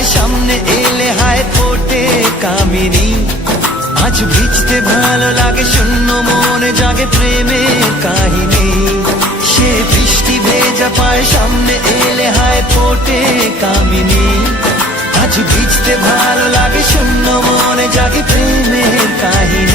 পায় সামনে এলে হায় ফোটে কামিনী। আজ ভিজতে ভালো লাগে শূন্য মনে জাগে প্রেমের কাহিনী। সে বৃষ্টি ভেজা পায় সামনে এলে হায় ফোটে কামিনী। আজ ভিজতে ভালো লাগে শূন্য মনে জাগে প্রেমের কাহিনী।